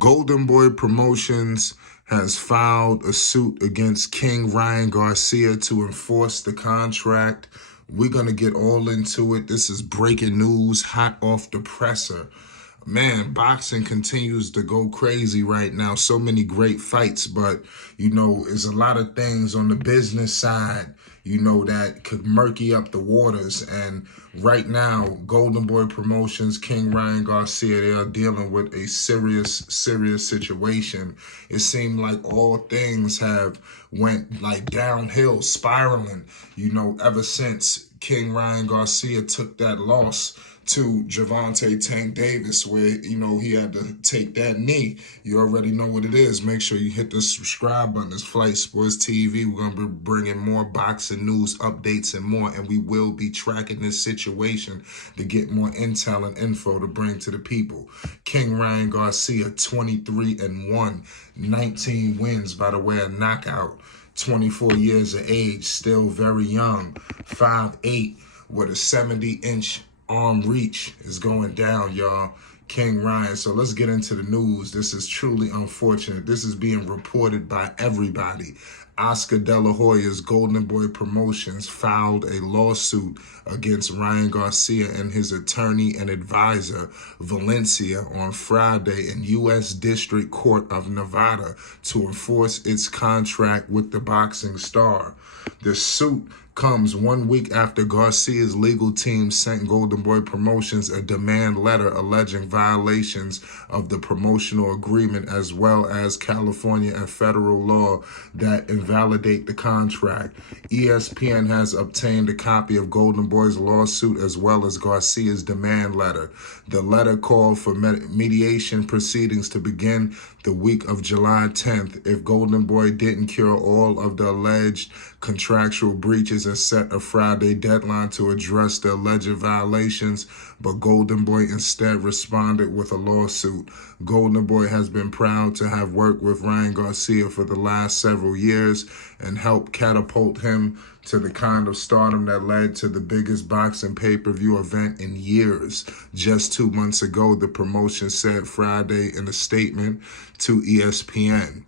Golden Boy Promotions has filed a suit against King Ryan Garcia to enforce the contract. We're going to get all into it. This is breaking news, hot off the presser. Man, boxing continues to go crazy right now. So many great fights, but, there's a lot of things on the business side, that could murky up the waters. And right now, Golden Boy Promotions, King Ryan Garcia, they are dealing with a serious situation. It seemed like all things have went like downhill, spiraling, ever since King Ryan Garcia took that loss to Gervonta Tank Davis, where, he had to take that knee. You already know what it is. Make sure you hit the subscribe button. It's Flight Sports TV. We're going to be bringing more boxing news, updates, and more, and we will be tracking this situation to get more intel and info to bring to the people. King Ryan Garcia, 23-1, 19 wins by the way of knockout, 24 years of age, still very young, 5'8", with a 70-inch arm reach, is going down, y'all. King Ryan. So let's get into the news. This is truly unfortunate. This is being reported by everybody. Oscar De La Hoya's Golden Boy Promotions filed a lawsuit against Ryan Garcia and his attorney and advisor, Valencia, on Friday in U.S. District Court of Nevada to enforce its contract with the boxing star. The suit comes 1 week after Garcia's legal team sent Golden Boy Promotions a demand letter alleging violations of the promotional agreement, as well as California and federal law that invalidate the contract. ESPN has obtained a copy of Golden Boy's lawsuit as well as Garcia's demand letter. The letter called for mediation proceedings to begin the week of July 10th if Golden Boy didn't cure all of the alleged contractual breaches and set a Friday deadline to address the alleged violations, but Golden Boy instead responded with a lawsuit. Golden Boy has been proud to have worked with Ryan Garcia for the last several years and helped catapult him to the kind of stardom that led to the biggest boxing pay-per-view event in years. Just 2 months ago, the promotion said Friday in a statement to ESPN.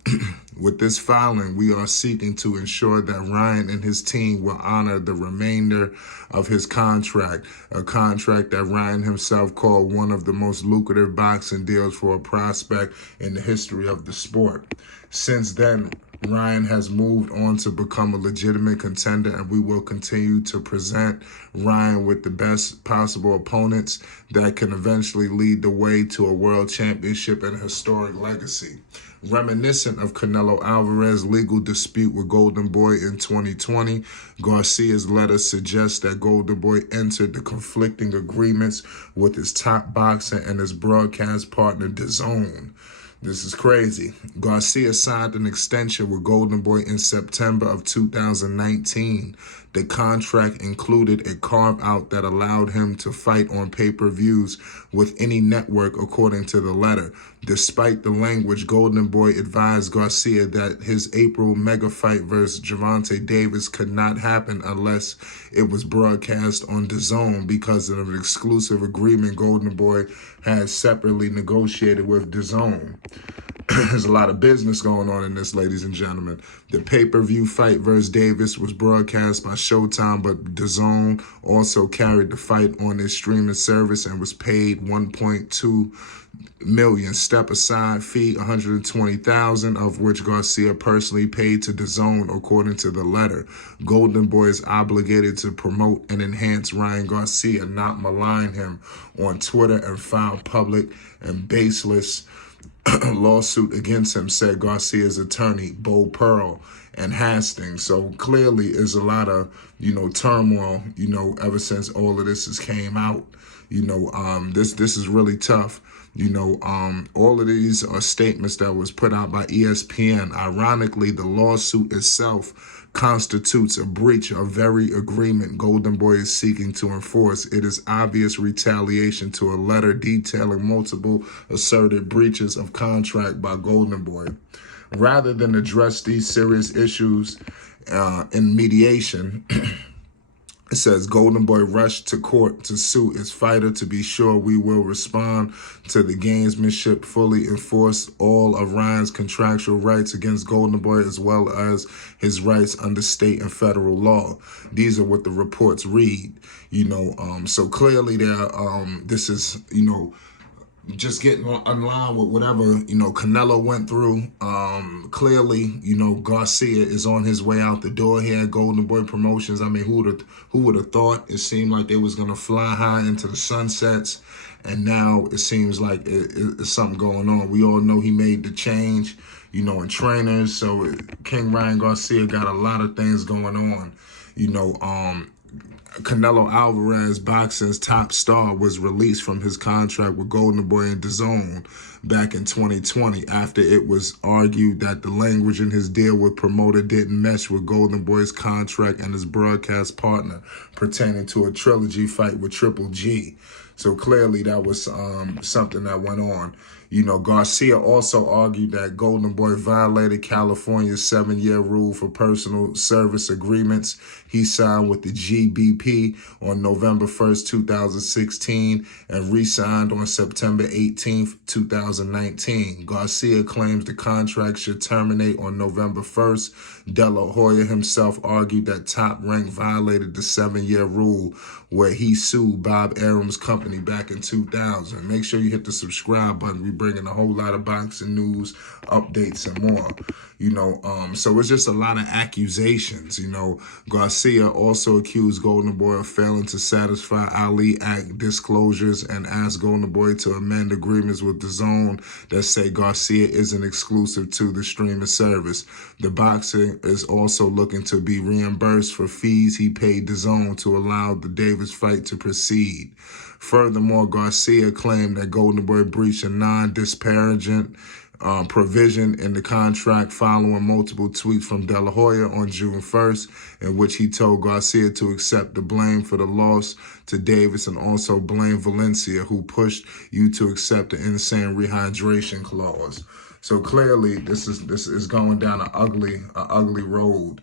With this filing, we are seeking to ensure that Ryan and his team will honor the remainder of his contract, a contract that Ryan himself called one of the most lucrative boxing deals for a prospect in the history of the sport. Since then, Ryan has moved on to become a legitimate contender, and we will continue to present Ryan with the best possible opponents that can eventually lead the way to a world championship and a historic legacy. Reminiscent of Canelo Alvarez's legal dispute with Golden Boy in 2020, Garcia's letter suggests that Golden Boy entered the conflicting agreements with his top boxer and his broadcast partner, DAZN. This is crazy. Garcia signed an extension with Golden Boy in September of 2019. The contract included a carve-out that allowed him to fight on pay-per-views with any network, according to the letter. Despite the language, Golden Boy advised Garcia that his April mega fight versus Gervonta Davis could not happen unless it was broadcast on DAZN because of an exclusive agreement Golden Boy had separately negotiated with DAZN. There's a lot of business going on in this, ladies and gentlemen. The pay-per-view fight versus Davis was broadcast by Showtime, but DAZN also carried the fight on its streaming service and was paid $1.2 million step-aside fee, $120,000 of which Garcia personally paid to DAZN, according to the letter. Golden Boy is obligated to promote and enhance Ryan Garcia, not malign him on Twitter, and file public and baseless lawsuit against him, said Garcia's attorney, Bo Pearl and Hastings. So clearly is a lot of, turmoil, ever since all of this has came out. This is really tough. All of these are statements that was put out by ESPN. Ironically, the lawsuit itself constitutes a breach of very agreement Golden Boy is seeking to enforce. It is obvious retaliation to a letter detailing multiple asserted breaches of contract by Golden Boy. Rather than address these serious issues in mediation, It says Golden Boy rushed to court to sue his fighter. To be sure, we will respond to the gamesmanship, fully enforce all of Ryan's contractual rights against Golden Boy as well as his rights under state and federal law. These are what the reports read. So clearly this is, just getting in line with whatever, Canelo went through. Clearly, Garcia is on his way out the door here at Golden Boy Promotions. I mean, who would have thought? It seemed like they was going to fly high into the sunsets. And now it seems like it's something going on. We all know he made the change, in trainers. So King Ryan Garcia got a lot of things going on. Canelo Alvarez, boxing's top star, was released from his contract with Golden Boy and DAZN back in 2020 after it was argued that the language in his deal with promoter didn't mesh with Golden Boy's contract and his broadcast partner pertaining to a trilogy fight with Triple G. So clearly that was something that went on. Garcia also argued that Golden Boy violated California's 7-year rule for personal service agreements he signed with the GBP on November 1st, 2016, and re-signed on September 18th, 2019. Garcia claims the contract should terminate on November 1st. De La Hoya himself argued that Top Rank violated the 7-year rule where he sued Bob Arum's company back in 2000. Make sure you hit the subscribe button. We bringing a whole lot of boxing news, updates, and more. So it's just a lot of accusations. Garcia also accused Golden Boy of failing to satisfy Ali Act disclosures and asked Golden Boy to amend agreements with DAZN that say Garcia isn't exclusive to the streaming service. The boxer is also looking to be reimbursed for fees he paid DAZN to allow the Davis fight to proceed. Furthermore, Garcia claimed that Golden Boy breached a non-disparagement provision in the contract following multiple tweets from De La Hoya on June 1st, in which he told Garcia to accept the blame for the loss to Davis and also blame Valencia, who pushed you to accept the insane rehydration clause. So clearly, this is going down an ugly road.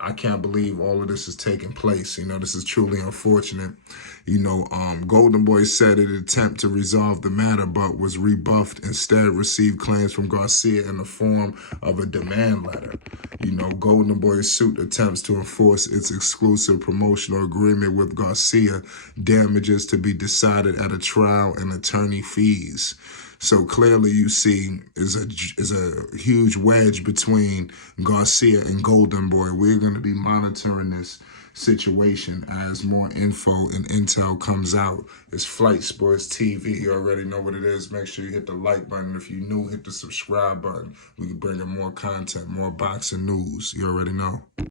I can't believe all of this is taking place. This is truly unfortunate. Golden Boy said it attempt to resolve the matter, but was rebuffed. Instead, received claims from Garcia in the form of a demand letter. Golden Boy's suit attempts to enforce its exclusive promotional agreement with Garcia, damages to be decided at a trial, and attorney fees. So clearly, you see, is a huge wedge between Garcia and Golden Boy. We're going to be monitoring this situation as more info and intel comes out. It's Flight Sports TV. You already know what it is. Make sure you hit the like button. If you're new, hit the subscribe button. We can bring in more content, more boxing news. You already know.